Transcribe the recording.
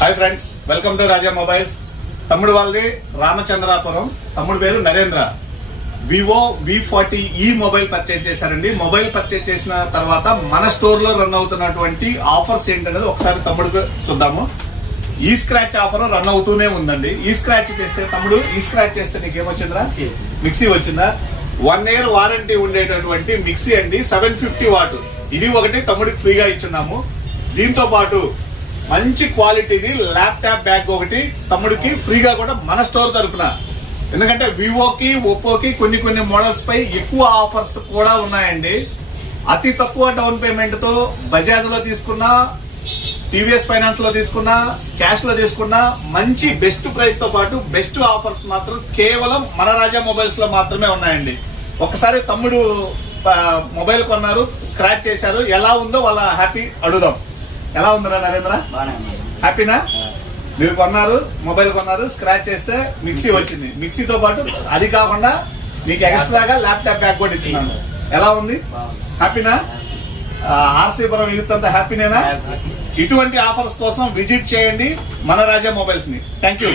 Hi friends, welcome to Raja mobiles. తమ్ముడు వాళ్ళది రామచంద్రాపురం, తమ్ముడు పేరు Narendra. Vivo V40e mobile purchase చేశారండి. మొబైల్ పర్చేజ్ చేసిన తర్వాత మన స్టోర్ లో రన్ అవుతున్నటువంటి ఆఫర్స్ ఏంటనేది ఒకసారి తమ్ముడు చూద్దాము. ఈ స్క్రాచ్ ఆఫర్ రన్ అవుతూనే ఉందండి. ఈ స్క్రాచ్ చేస్తే తమ్ముడు, ఈ స్క్రాచ్ చేస్తే నీకేమొచ్చిందిరా? మిక్సీ వచ్చిందా? 1 year వారంటీ ఉండేటటువంటి మిక్సీ అండి, 750 వాట్. ఇది ఒకటి తమ్ముడికి ఫ్రీగా ఇచ్చున్నాము. దీంతో పాటు మంచి క్వాలిటీది ల్యాప్టాప్ బ్యాగ్ ఒకటి తమ్ముడికి ఫ్రీగా కూడా మన స్టోర్ తరపున. ఎందుకంటే వివోకి, ఒప్పోకి కొన్ని మోడల్స్ పై ఎక్కువ ఆఫర్స్ కూడా ఉన్నాయండి. అతి తక్కువ డౌన్ పేమెంట్ తో బజాజ్ లో తీసుకున్నా, టీవీఎస్ ఫైనాన్స్ లో తీసుకున్నా, క్యాష్ లో తీసుకున్నా మంచి బెస్ట్ ప్రైస్ తో పాటు బెస్ట్ ఆఫర్స్ మాత్రం కేవలం మన రాజా మొబైల్స్ లో మాత్రమే ఉన్నాయండి. ఒకసారి తమ్ముడు మొబైల్ కొన్నారు, స్క్రాచ్ చేశారు, ఎలా ఉందో వాళ్ళ హ్యాపీ అడుగుదాం. ఎలా ఉందిరా నరేంద్ర? హ్యాపీనా? మీరు కొన్నారు, మొబైల్ కొన్నారు, స్క్రాచ్ చేస్తే మిక్సీ వచ్చింది. మిక్సీతో పాటు అది కాకుండా మీకు ఎక్స్ట్రాగా ల్యాప్టాప్ బ్యాగ్ కూడా ఇచ్చినాను. ఎలా ఉంది? హ్యాపీనా? ఆర్సీపురం యూత్ అంతా హ్యాపీనేనా? ఇటువంటి ఆఫర్స్ కోసం విజిట్ చేయండి మన రాజా మొబైల్స్ ని. Thank you.